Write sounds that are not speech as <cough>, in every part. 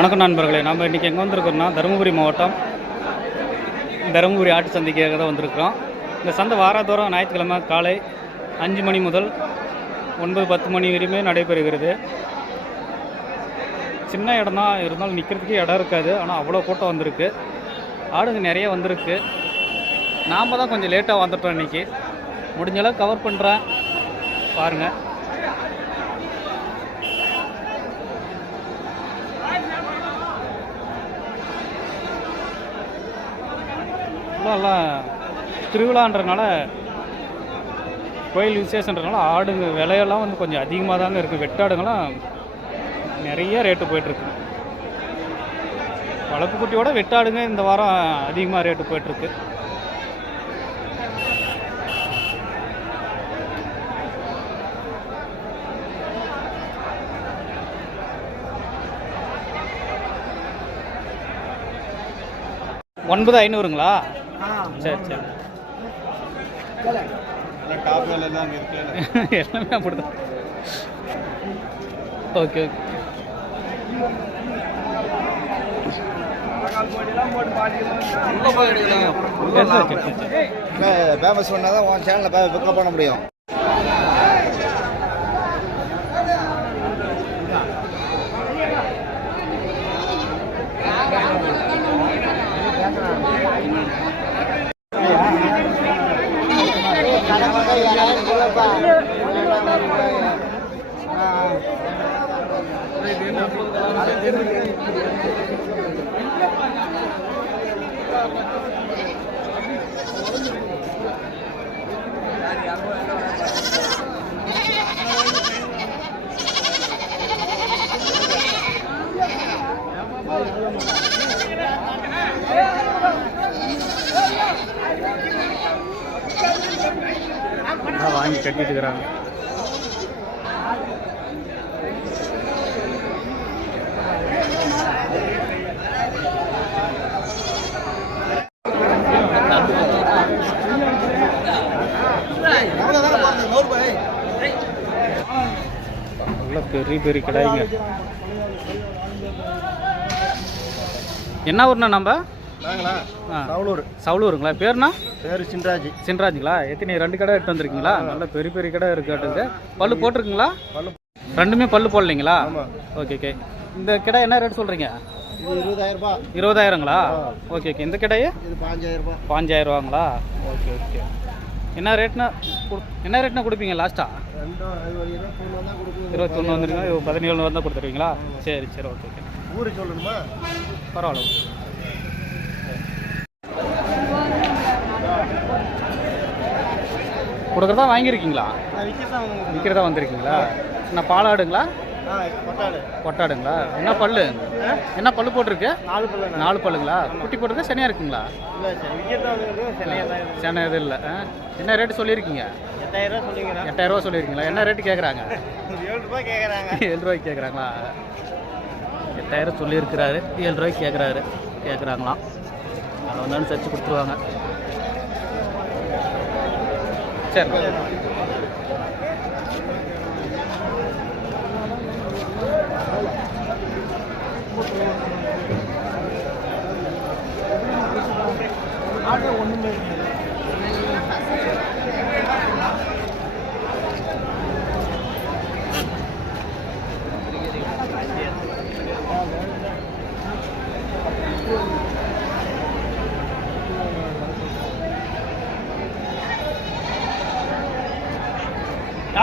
வணக்கம் நண்பர்களே நம்ம இன்றைக்கி எங்கே வந்திருக்கோம்னா தருமபுரி மாவட்டம் தருமபுரி ஆட்டு சந்தைக்காக தான் வந்திருக்கிறோம். இந்த சந்தை வாராதோறும் ஞாயிற்றுக்கிழமை காலை அஞ்சு மணி முதல் ஒன்பது பத்து மணி வரையுமே நடைபெறுகிறது. சின்ன இடம் தான் இருந்தாலும் நிற்கிறதுக்கே இடம் இருக்காது ஆனால் அவ்வளோ கூட்டம் வந்திருக்கு. ஆடுங்க நிறைய வந்திருக்கு. நாம் தான் கொஞ்சம் லேட்டாக வந்துட்டோம் இன்றைக்கி முடிஞ்ச கவர் பண்ணுறேன் பாருங்கள் ஃபுல்லாக எல்லாம் திருவிழான்றனால கோயில் விசேஷன்றனால ஆடுங்க விலையெல்லாம் வந்து கொஞ்சம் அதிகமாக தாங்க இருக்குது வெட்டாடுங்கெல்லாம் நிறைய ரேட்டு போயிட்டுருக்கு. வளர்ப்பு குட்டியோட வெட்டாடுங்க இந்த வாரம் அதிகமாக ரேட்டு போயிட்டுருக்கு. ஒன்பது ஐநூறுங்களா? சரி சரி. <laughs> எல்லாமே அப்படிதான். ஓகே ஓகே சரி, சரி, சரி, சரி. ஃபேமஸ் பண்ணால் தான் உன் சேனலில் பிக்கப் பண்ண முடியும் அதான் வாங்கி கட்டிட்டு இருக்கிறாங்க நல்ல பெரிய பெரிய கடாய்ங்க. என்ன ஊர்ண்ணா நம்ம. சவுளூர். சவுளூருங்களா? பேருண்ணா? பேர் சின்ராஜ். சின்ராஜுங்களா? எத்தனை ரெண்டு கடை எடுத்து வந்திருக்கீங்களா? நல்ல பெரிய பெரிய கடை இருக்காட்டுங்க பல்லு போட்டிருக்குங்களா? பல்லு. ரெண்டுமே பல்லு போடலைங்களா. Okay okay. இந்த கிடா என்ன ரேட் சொல்கிறீங்க ரூபாய் இருபதாயிரங்களா? Okay okay. இந்த கிடாயே? இது பாஞ்சாயிரம் ரூபாய் பாஞ்சாயிரம் ரூபாங்களா ஓகே ஓகே. என்ன ரேட்னா கொடு- என்ன ரேட்னா கொடுப்பீங்க லாஸ்ட்டாக இருபத்தொன்று வந்துருங்க பதினேழு. வந்தால் கொடுத்துருவீங்களா சரி சரி. Okay okay. ஊர் சொல்லணுமா? பரவாயில்ல கொடுக்குறதா வாங்கியிருக்கீங்களா? விற்கிறதா வந்திருக்கீங்களா? என்ன பாலாடுங்களா? கொட்டாடுங்களா? என்ன பல்லு? என்ன பல்லு போட்டிருக்கு? நாலு பல்லு நாலு பல்லுங்களா? குட்டி போட்டிருக்கா சனியாக இருக்குங்களா? இல்லை சார் விற்கிறதா வந்து சென்னையில் சனை இது இல்லை. என்ன ரேட்டு சொல்லியிருக்கீங்க? எட்டாயிரம் ரூபா சொல்லியிருக்கீங்களா? என்ன ரேட்டு கேட்குறாங்க <laughs> <laughs> ஏழு ரூபாய்க்கு கேட்குறாங்களா எட்டாயிரம் சொல்லியிருக்கிறாரு. ஏழு ரூபாய்க்கு கேட்குறாரு கேட்குறாங்களாம் அதை வந்து அனுசரித்து கொடுத்துருவாங்க. சரி.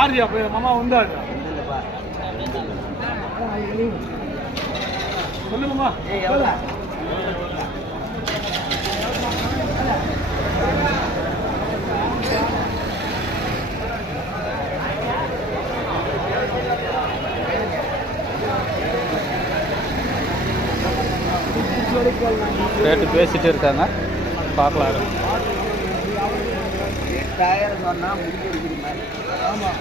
யார் அப்போ மாமா வந்தாரு. சொல்லுங்கம்மா ரேட்டு பேசிட்டு இருக்காங்க. பார்க்கலாம் எட்டாயிரம் சொன்னால் மாதிரி ஆமாம்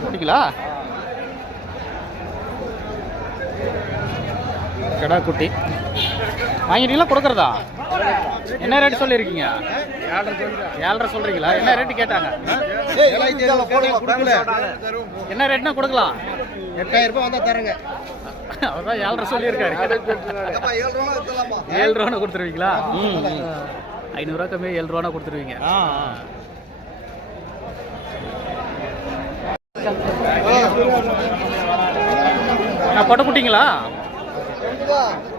குட்டிங்களா கிடா குட்டி. வாங்கிட்டீங்களா? கொடுக்குறதா? என்ன ரேட் சொல்லியிருக்கீங்க? ஏழரை சொல்கிறீங்களா என்ன ரேட்டு கேட்டாங்க? என்ன ரேட்னா கொடுக்கலாம். எட்டாயிரம் ரூபாய் வந்தா தரங்க. அவர்தான் ஏழரை சொல்லியிருக்காரு. ஏழு ரூபான்னு கொடுத்துருவீங்களா? ம் ஐநூறுரூவா கம்மியாக ஏழு ரூபானா கொடுத்துருவீங்க. நான் பொட்டக்குட்டிங்களா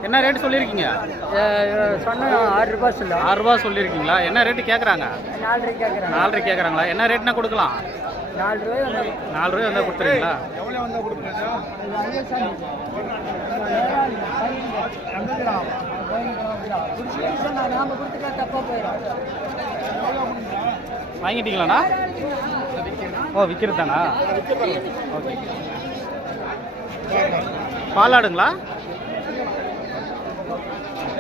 என்ன ரேட்டு சொல்லியிருக்கீங்க? சொன்ன ஆறு ரூபாய் சொல்லு ஆறு ரூபா சொல்லியிருக்கீங்களா? என்ன ரேட்டு கேட்குறாங்க நாலரை கேட்குறேன் நாலரை கேட்குறாங்களா என்ன ரேட்னா கொடுக்கலாம்? நாலு ரூபாய் வந்து நாலு ரூபாய் வந்தால் கொடுத்துருவீங்களா? எவ்வளவு வந்தா கொடுக்குறீங்க நாம கொடுத்துட்டா தப்பா போயிடும் வாங்கிட்டீங்களாண்ணா? ஓ விற்கிறது தானா ஓகே. பாலாடுங்களா?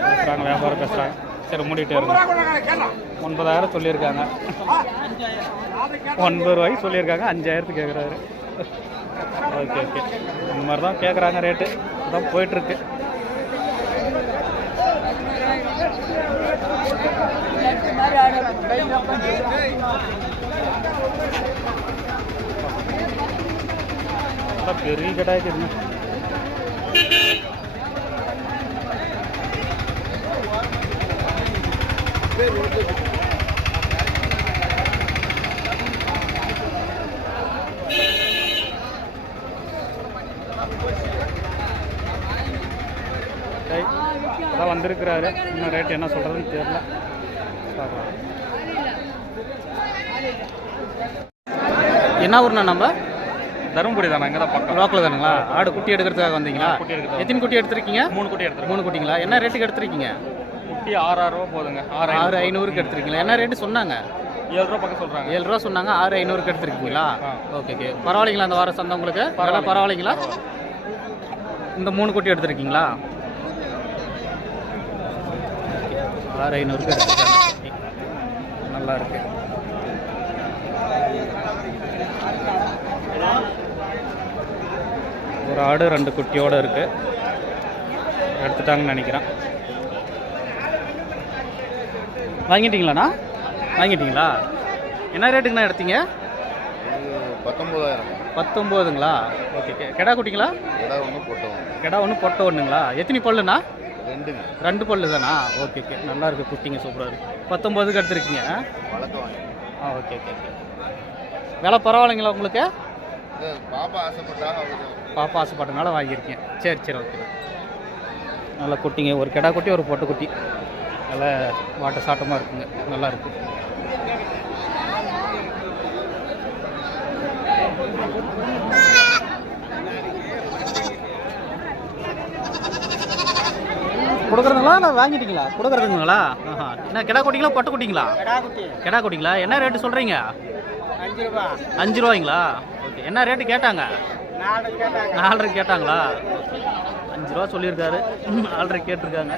பேசுகிறாங்க வியாபாரம் பேசுகிறாங்க சரி மூடிட்டே இருக்கும் ஒன்பதாயிரம் சொல்லியிருக்காங்க. ஒன்பது ரூபாய்க்கு சொல்லியிருக்காங்க அஞ்சாயிரத்து கேட்குறாரு ஓகே ஓகே. இந்த மாதிரி தான் கேட்குறாங்க ரேட்டு. அதான் போயிட்டுருக்கு. பெரிய கடாய்க்கு என்ன? அதான் வந்திருக்கிறாரு. இன்னும் ரேட் என்ன சொல்கிறதுன்னு தெரியல. என்ன ஊர்ண்ணா நம்ம? தருமபுரி தானே இங்கே தான் பக்கம். லோக்கல் தானுங்களா? ஆடு குட்டி எடுக்கிறதுக்காக வந்தீங்களா? குட்டி எடுக்கிறதுக்காக. எத்தனை குட்டி எடுத்திருக்கீங்க? மூணு கோடி எடுத்துருக்கோம். மூணு குட்டிங்களா? என்ன ரேட்டுக்கு எடுத்திருக்கீங்க? குட்டி ஆறாயிரம் ரூபா போதுங்க. ஆறு ஆறு ஐநூறுக்கு எடுத்திருக்கீங்களா? என்ன ரேட்டு சொன்னாங்க? ஏழு ரூபா பக்கம் சொல்றாங்க. ஏழு ரூபா சொன்னாங்க ஆறு ஐநூறுக்கு எடுத்திருக்கீங்களா. ஓகே ஓகே பரவாயில்லைங்களா அந்த வார சந்தை உங்களுக்கு? விலை பரவாயில்லைங்களா? இந்த மூணு குட்டி எடுத்திருக்கீங்களா? ஆறு ஐநூறுக்கு எடுத்திருக்காங்க. நல்லா இருக்கு. ஒரு ஆடு ரெண்டு குட்டியோட இருக்கு. எடுத்துட்டாங்கன்னு நினைக்கிறேன். வாங்கிட்டீங்களாண்ணா? வாங்கிட்டீங்களா? என்ன ரேட்டுக்குண்ணா எடுத்தீங்க? பத்தொன்பதாயிரம். பத்தொம்போதுங்களா ஓகே கெடா குட்டிங்களா? இடம் ஒன்று போட்டோம் கெடா ஒன்று பொட்டை ஒன்றுங்களா எத்தனை பல்லுண்ணா? ரெண்டுங்க. ரெண்டு பல்லு தானா ஓகே ஓகே. நல்லா இருக்கு குட்டிங்க சூப்பராக இருக்கு. பத்தொம்போதுக்கு எடுத்துருக்கீங்க? ஆ ஓகே ஓகே ஓகே. விலை பரவாயில்லைங்களா உங்களுக்கு? பாப்பா ஆசைப்பட்டா பாப்பா ஆசைப்பட்டனால வாங்கியிருக்கேன். சரி சரி ஓகே. நல்லா குட்டிங்க. ஒரு கெடா குட்டி ஒரு பொட்டை குட்டி. நல்லா வாட்ட சாட்டமாக இருக்குங்க. நல்லா இருக்கு. கொடுக்குறதுங்களா இல்லை வாங்கிட்டீங்களா? கொடுக்குறதுங்களா? ஆஹா. என்ன கெடா குட்டிங்களா பொட்டை குட்டிங்களா? கெடா குட்டிங்களா? என்ன ரேட்டு சொல்கிறீங்க அஞ்சு ரூபாய் அஞ்சு ரூபாய்ங்களா? ஓகே. என்ன ரேட்டு கேட்டாங்க? நாலு கேட்டாங்க. நாலரை கேட்டாங்களா? அஞ்சு ரூபா சொல்லியிருக்காரு. நாலரை கேட்டிருக்காங்க.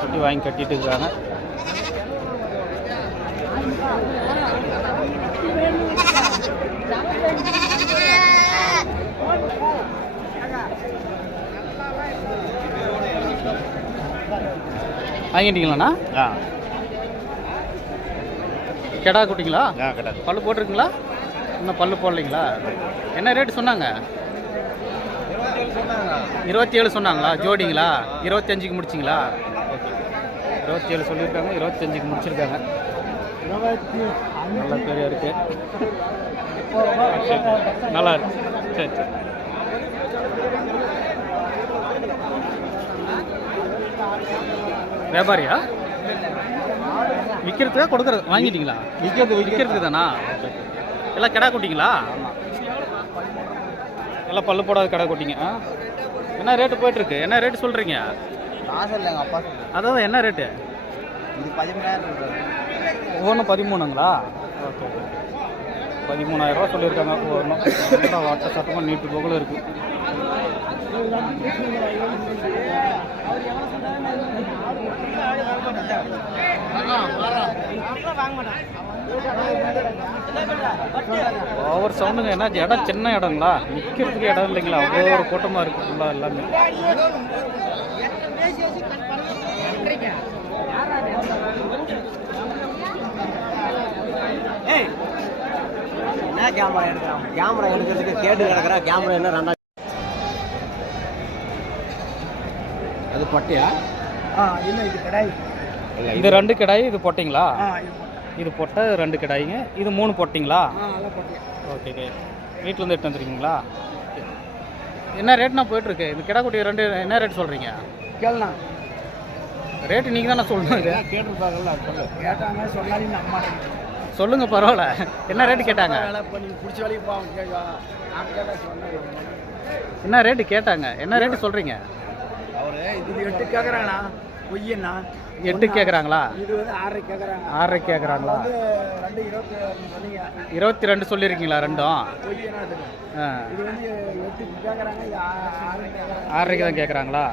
கட்டி வாங்கி கட்டிட்டு இருக்காங்க. வாங்கிட்டீங்களாண்ணா? ஆ. கெடா குட்டிங்களா? ஆ கிடையாது பல்லு போட்டிருக்குங்களா? இன்னும் பல்லு போடலைங்களா? என்ன ரேட்டு சொன்னாங்க? இருபத்தி ஏழு சொன்னாங்களா? ஜோடிங்களா? இருபத்தஞ்சுக்கு முடிச்சிங்களா? ஓகே. இருபத்தி ஏழு சொல்லியிருக்காங்க இருபத்தஞ்சுக்கு முடிச்சிருக்காங்க. நல்ல பெரிய இருக்கு. நல்லா இருக்கு. சரி சரி. வியாபாரியா? விற்கிறதுக்கா கொடுக்குறது? வாங்கிட்டீங்களா? விற்கிறது விற்கிறதுக்கு தானா. எல்லாம் கிடா குட்டிங்களா? எல்லாம் பல்லு போடாத கடை குட்டிங்க? என்ன ரேட்டு போயிட்டுருக்கு? என்ன ரேட்டு சொல்கிறீங்க அதான் என்ன ரேட்டு இது பதிமூணாயிரம் ஒவ்வொன்றும் பதிமூணுங்களா? ஓகே. ஓகே பதிமூணாயிரம் ரூபா சொல்லியிருக்காங்க. வரணும் வாட்டர் வாட்ட சட்டமாக நீட்டு போகல இருக்குது ஓவர் சவுண்டுங்க என்ன? இடம் சின்ன இடங்களா? நிற்கிறதுக்கு இடம் இல்லைங்களா? அவ்வளோ ஒரு கூட்டமாக இருக்குது ஃபுல்லாக எல்லாமே. என்ன கேமரா எடுக்கிறான்? கேமரா எடுக்கிறதுக்கு கேட்டு கிடக்குறா. கேமரா என்ன ரெண்டா அது பட்டியா? ஆ இல்லை இது கடாய். இது ரெண்டு கிடாய் இது போட்டிங்களா? இது பொட்டை. ரெண்டு கிடாய்ங்க. இது மூணு போட்டிங்களா? ஆ நல்லா பட்டியா ஓகே வீட்டிலேருந்து எடுத்து வந்துருக்கீங்களா? என்ன ரேட்னா போயிட்டுருக்கு? இந்த கிடா குட்டி ரெண்டு என்ன ரேட் சொல்கிறீங்க கேளுண்ணா. ரேட்டு நீங்கள் தானே சொல்லணும் இது கேட்டுருப்பாங்கல்ல கேட்டாங்க சொன்னாலும் நம்ப சொல்லுங்கள் பரவாயில்ல. என்ன ரேட்டு கேட்டாங்க? என்ன ரேட்டு கேட்டாங்க? என்ன ரேட்டு இது எட்டு கேட்குறாங்கண்ணா பொய்யண்ணா. எட்டு கேட்குறாங்களா ஆறரை கேட்குறாங்க ஆறரை கேட்குறாங்களா இருபத்தி ரெண்டு சொல்லியிருக்கீங்களா ரெண்டும்? ஆறரைக்கு தான் கேட்குறாங்களா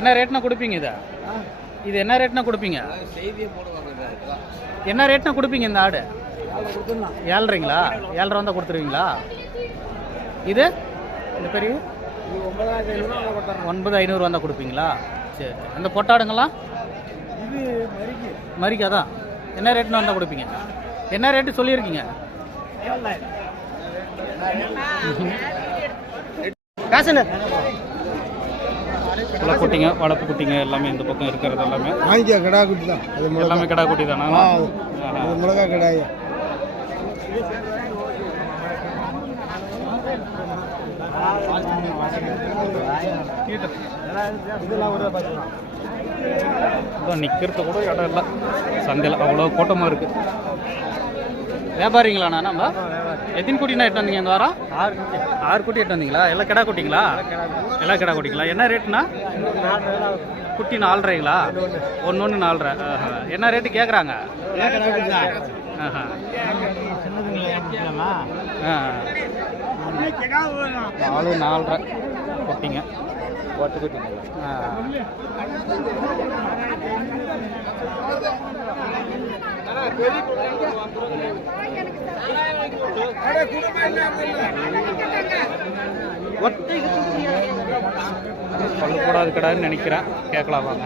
என்ன ரேட்னா கொடுப்பீங்க இதை? இது என்ன ரேட்னா கொடுப்பீங்க? என்ன ரேட்னா கொடுப்பீங்க இந்த ஆடு? ஏழ்ரைங்களா ஏழ்ரை வந்தால் கொடுத்துருவீங்களா? இது? இந்த பெரிய? ஒன்பது ஐநூறு வந்தால் கொடுப்பீங்களா? சரி அந்த பொட்டாடுங்களாம் இது மறிக்கு தான் என்ன ரேட்னு வந்தால் கொடுப்பீங்க? என்ன ரேட்டு சொல்லியிருக்கீங்க? காசுண்ணே குள்ள குட்டிங்க வளர்ப்பு குட்டிங்க எல்லாமே இந்த பக்கம் இருக்கிறது எல்லாமே. வாங்கிக்க கடா குட்டி தான். அது எல்லாமே கிடா குட்டி தானா அது மிளகா கடாய். நிற்கிறது கூட இடம் இல்லை. சந்தையில் அவ்வளோ கூட்டமாக இருக்குது வியாபாரிங்களாண்ணா நம்ம? எத்தனை குட்டினா எட்டு வந்தீங்க இந்த வாரம்? ஆறு ஆறு குட்டி எட்டு வந்தீங்களா? எல்லாம் கிடா குட்டிங்களா? எல்லாம் கிடா குட்டிங்களா? என்ன ரேட்டுண்ணா? குட்டி நாலரைங்களா? ஒன்று ஒன்று நாலரை. ஆஹா. என்ன ரேட்டு கேட்குறாங்க நாலு நாலரை. குட்டிங்க. ஆ. சொல்லக்கூடாது கடாதுன்னு நினைக்கிறேன் கேட்கலாம் வாங்க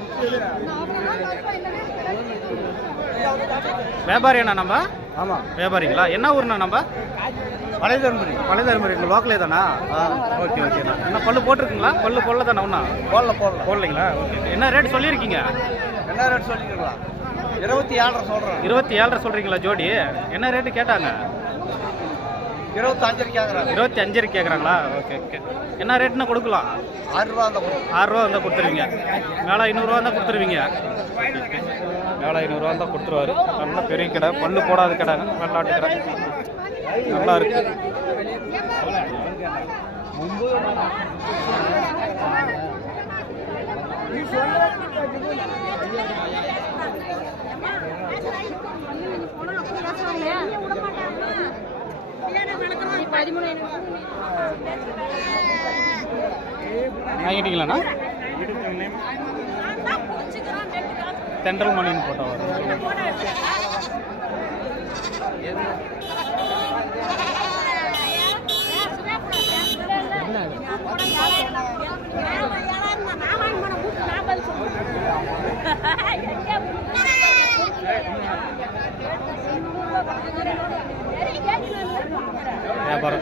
வியாபாரியாண்ணா நம்ம? ஆமாம் வியாபாரிங்களா? என்ன ஊர்ண்ணா நம்ம? பழைய தருமபுரி பழைய தருமபுரி லோக்கலே தானா ஓகே ஓகேண்ணா என்ன பல்லு போட்டிருக்குங்களா? பல்லு பொல்ல தானே ஒன்றா போடல போடல. போடலைங்களா? ஓகே என்ன ரேட் சொல்லியிருக்கீங்க? என்ன ரேட் சொல்லிக்கலாம் இருபத்தி ஏழரை சொல்கிறேன் இருபத்தி ஏழரை சொல்கிறீங்களா ஜோடி? என்ன ரேட்டு கேட்டாங்க? இருபத்தி அஞ்சரை கேட்குறாங்களா ஓகே ஓகே என்ன ரேட்னா கொடுக்கலாம்? ஆறு ரூபா அந்த ஆறுரூவா இருந்தால் கொடுத்துருவீங்க. மேலே ஐநூறுரூவா இருந்தால் கொடுத்துருவீங்க. மேலே ஐநூறுரூவா இருந்தால் கொடுத்துருவாரு. நல்ல பெரிய கடை. பல்லு போடாத கடை. வெள்ளாட்டு கடை. நல்லா இருக்கு. வாங்கிட்டீங்களாண்ணா? தென்றல் மணின்னு போட்டோ வரும்.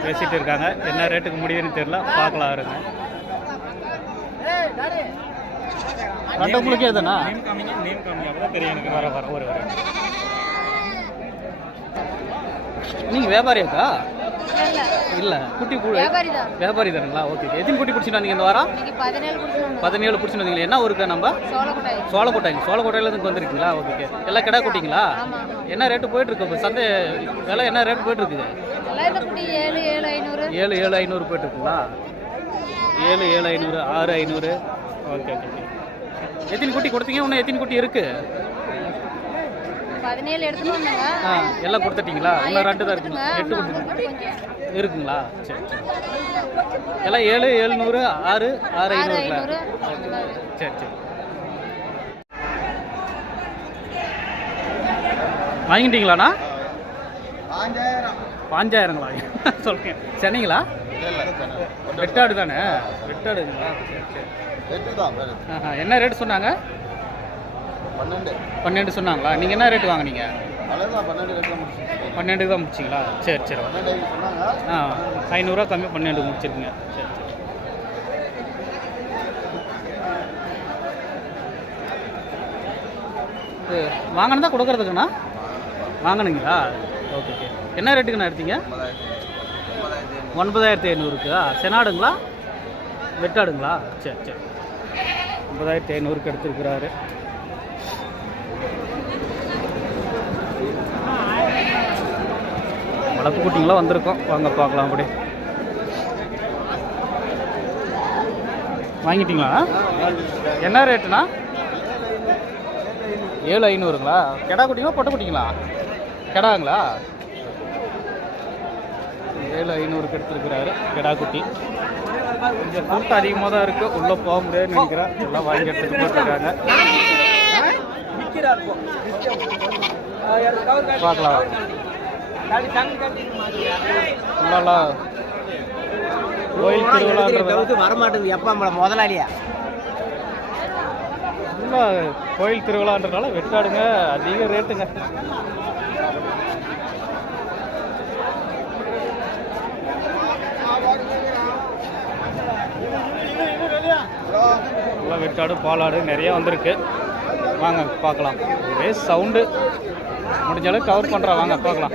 பேசிட்டு இருக்காங்க என்ன ரேட்டுக்கு முடியுதுன்னு தெரியல. பார்க்கலாம் இருங்க ரெண்டு உங்களுக்கு எதுனா வர வர ஒரு வர நீங்கள் வியாபாரியாக்கா? இல்லை. குட்டி. வியாபாரி தானுங்களா? ஓகே எத்தனை குட்டி பிடிச்சிட்டு வந்தீங்க இந்த வாரம்? பதினேழு பிடிச்சிட்டு வந்தீங்களா. என்ன ஊருக்கு நம்ம? சோளக்கோட்டைங்க சோளக்கோட்டையிலேருந்து வந்திருக்கீங்களா? ஓகே எல்லாம் கிடா குட்டிங்களா? ஆமா ஆமா. என்ன ரேட்டு போயிட்டு இருக்கு? இப்போ சந்தை விலை என்ன ரேட் போயிட்டு இருக்குது எல்லாம் இந்த குடி ஏழு ஏழு ஐநூறு ஏழு ஏழு இருக்குங்களா ஏழு ஏழு ஐநூறு ஆறு ஐநூறு. ஓகே ஓகே எத்தனை குட்டி கொடுத்தீங்க? இன்னும் எத்தனை குட்டி இருக்கு? பதினேழு ஆ எல்லாம் கொடுத்துட்டீங்களா? இன்னும் ரெண்டு தான் இருக்குங்க கொடுத்துட்டுங்க. எட்டு கொடுத்துருங்க இருக்குங்களா? சரி சரி. எல்லாம் ஏழு எழுநூறு ஆறு ஆறு ஆறு ஐநூறுங்களா ஐநூறு சரி சரி. வாங்கிட்டீங்களாண்ணா? பாஞ்சாயிரங்களா சொல்லுங்க சென்னைங்களா? வெட்டாடு தானே? வெட்டாடுங்களா சரி என்ன ரேட் சொன்னாங்க? பன்னெண்டு பன்னெண்டு சொன்னாங்களா? நீங்கள் என்ன ரேட் வாங்குனீங்க? பன்னெண்டு பன்னெண்டு தான் முடிச்சிங்களா? சரி சரி. ஆ ஐநூறுரூவா கம்மி பன்னெண்டு முடிச்சிருக்குங்க. சரி சரி. இது வாங்கினதா கொடுக்குறதுக்குண்ணா? வாங்கினீங்களா என்ன ரேட்டுக்குண்ணா எடுத்தீங்க? ஒன்பதாயிரத்தி ஐநூறுக்கா. செனாடுங்களா? வெட்டாடுங்களா? சரி சரி. ஒன்பதாயிரத்தி ஐநூறுக்கு எடுத்துருக்கிறாரு. வளர்ப்பு குட்டிங்களாம் வந்திருக்கோம். வாங்க பார்க்கலாம் அப்படி. வாங்கிட்டீங்களா? என்ன ரேட்டுண்ணா? ஏழு ஐநூறுங்களா? கெடா குட்டிங்களா பொட்டை குட்டிங்களா? கெடாங்களா? ஏழு ஐநூறுக்கு எடுத்துருக்கிறாரு கெடா குட்டி கொஞ்சம் கூட்டம் அதிகமாக தான் இருக்குது உள்ளே போக முடியாதுன்னு நினைக்கிறேன். எல்லாம் வாங்கி எடுத்துகிட்டு போட்டுருக்காங்க பார்க்கலாம். ஃபுல்லாலாம் கோயில் திருவிழான்றது வரமாட்டேங்குது. எப்பா முதலாளியா? ஃபுல்லாக கோயில் திருவிழான்றனால வெட்டாடுங்க. அதிக ரேட்டுங்க. ஃபுல்லாக வெட்டாடு பாலாடு நிறைய வந்திருக்கு. வாங்க பார்க்கலாம். ஒரே சவுண்டு. முடிஞ்ச அளவுக்கு கவர் பண்ணுறா வாங்க பார்க்கலாம்.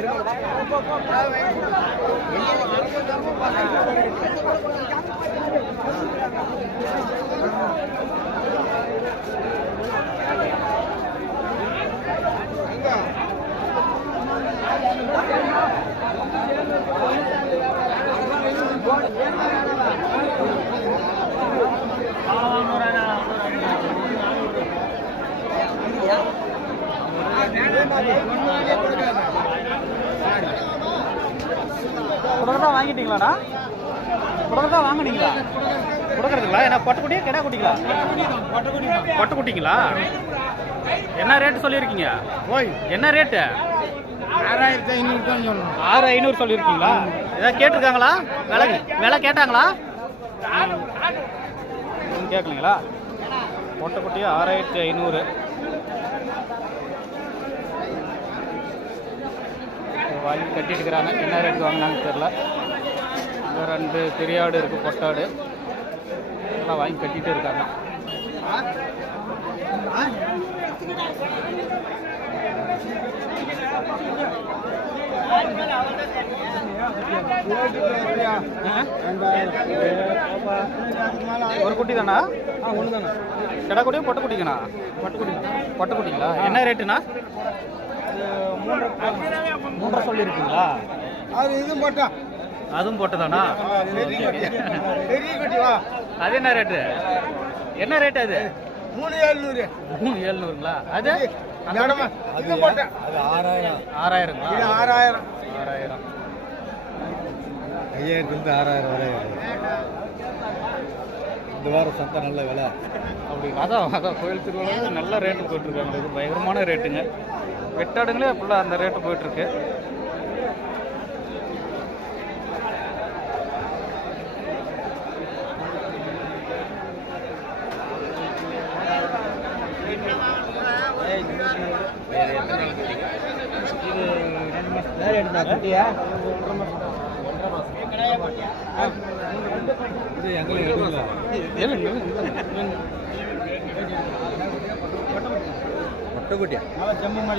கொடுக்கறதா வாங்கிட்டீங்களாண்ணா கொடுக்கறதா வாங்குனீங்களா? கொடுக்கறதுங்களா? என்ன பொட்டுக்குட்டியா கிடா குட்டிங்களா பொட்டுக்குட்டிங்களா? என்ன ரேட்டு சொல்லியிருக்கீங்க? ஓய். என்ன ரேட்டு ஆறாயிரத்தி ஐநூறு தான் சொல்லணும். ஆறு ஐநூறு சொல்லியிருக்கீங்களா? ஏதாவது கேட்டிருக்காங்களா? விலை விலை கேட்டாங்களா? கேட்கலீங்களா? பொட்டைக்குட்டி ஆறாயிரத்தி ஐநூறு. வாங்கி கட்டிட்டு இருக்கிறாங்க என்ன ரேட் வாங்கினாங்கன்னு தெரில இந்த ரெண்டு பெரியாடு இருக்குது பொட்டாடு. எல்லாம் வாங்கி கட்டிட்டு இருக்காங்க. ஒரு குட்டி தானா ஆ ஒன்று தானே கிடா குட்டியும் பொட்டை குட்டிங்கண்ணா பொட்டை குட்டி. பொட்டை குட்டிங்களா? என்ன ரேட்டுண்ணா மூன்றரை சொல்லியிருக்கீங்களா? அது இதுவும் போட்டா. அதுவும் போட்டதானா? பெரிய குட்டி பெரிய குட்டி வா. அது என்ன ரேட்டு? என்ன ரேட் அது? மூணு எழுநூறு. மூணு ஏழ்நூறுங்களா அது? இடமா இது போட்டா. அது ஆறாயிரம். ஆறாயிரங்களா? இது ஆறாயிரம். ஆறாயிரம். ஐயாயிரத்துலேருந்து ஆறாயிரம் வரை இந்த வாரம் சந்தை நல்ல விலை. அப்படி அதான் அதான் கோயில் திருவிழா நல்ல ரேட்டு போயிட்டுருக்காங்க இது பயங்கரமான ரேட்டுங்க வெட்டாடுங்களே ஃபுல்லாக அந்த ரேட்டு போயிட்டுருக்கு. வேற இது.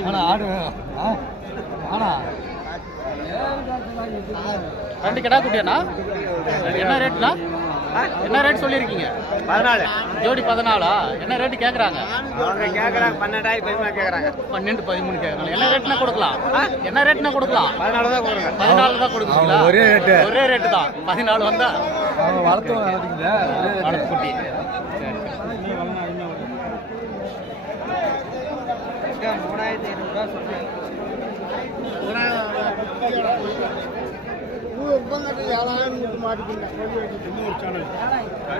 ஆனா ஆடு ஆனா. ரெண்டு கிடா குட்டியாண்ணா? என்ன ரேட்ண்ணா? என்ன ரேட் சொல்லியிருக்கீங்க? பதினாலு. ஜோடி பதினாலா? என்ன ரேட்டு கேட்குறாங்க அவங்க கேட்குறாங்க பன்னெண்டாயிரம் பதிமூணு கேட்குறாங்க பன்னெண்டு பதிமூணு கேட்குறாங்க என்ன ரேட்னா கொடுக்கலாம்? என்ன ரேட்னா கொடுக்கலாம்? பதினாலு தான் கொடுங்க. பதினாலு தான் கொடுக்குறீங்களா அவங்க ஒரே ரேட்டு. ஒரே ரேட்டு தான். பதினாலு வந்தா? அவங்க வளர்த்து வளர்ப்பு குட்டி. சரி மூணாயிரத்தி ஐநூறுரூவா சொன்னேன்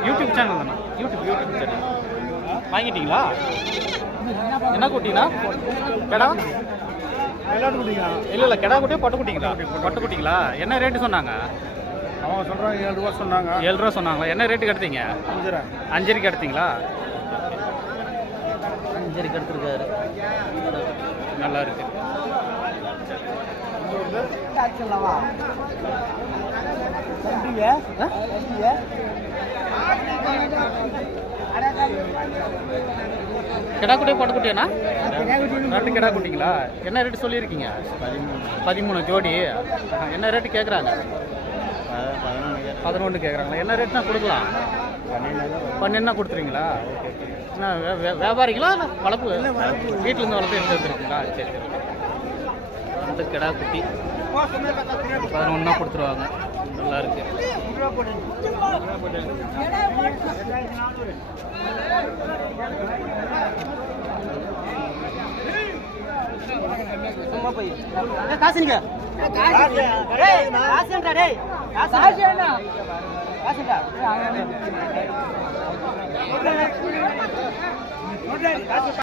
யூடியூப் சேனல் தானே? யூடியூப் யூடியூப் சேனல் வாங்கிட்டீங்களா? என்ன குட்டினா? கெடா? இல்லை இல்லை கெடா குட்டியா பட்டு குட்டிங்களா? பட்டு குட்டிங்களா? என்ன ரேட்டு சொன்னாங்க? அவங்க சொல்கிறாங்க ஏழு ரூபா சொன்னாங்க. ஏழு ரூபா சொன்னாங்களா? என்ன ரேட்டுக்கு எடுத்தீங்க அஞ்சுரா அஞ்சரைக்கு எடுத்தீங்களா அஞ்சரைக்கு எடுத்துருக்காரு நல்லா இருக்கு கிடா குட்டியா பட்டு குட்டியாண்ணா? ரெண்டு கிடா குட்டிங்களா? என்ன ரேட்டு சொல்லியிருக்கீங்க? பதிமூணு ஜோடி. என்ன ரேட்டு கேட்குறாங்க பதினொன்று கேட்குறாங்களா என்ன ரேட்னா கொடுக்கலாம். பன்னெண்டுனா ஓகே என்ன வியாபாரிங்களா இல்லை வளர்ப்பு? வீட்டிலேருந்து வளர்த்து எடுத்து வந்துருக்கீங்களா சரி சரி. இந்த கிடா குட்டி. பதினொன்றா கொடுத்துருவாங்க. நல்லா இருக்கு. காசுங்க காசுன்றா டேய் காசு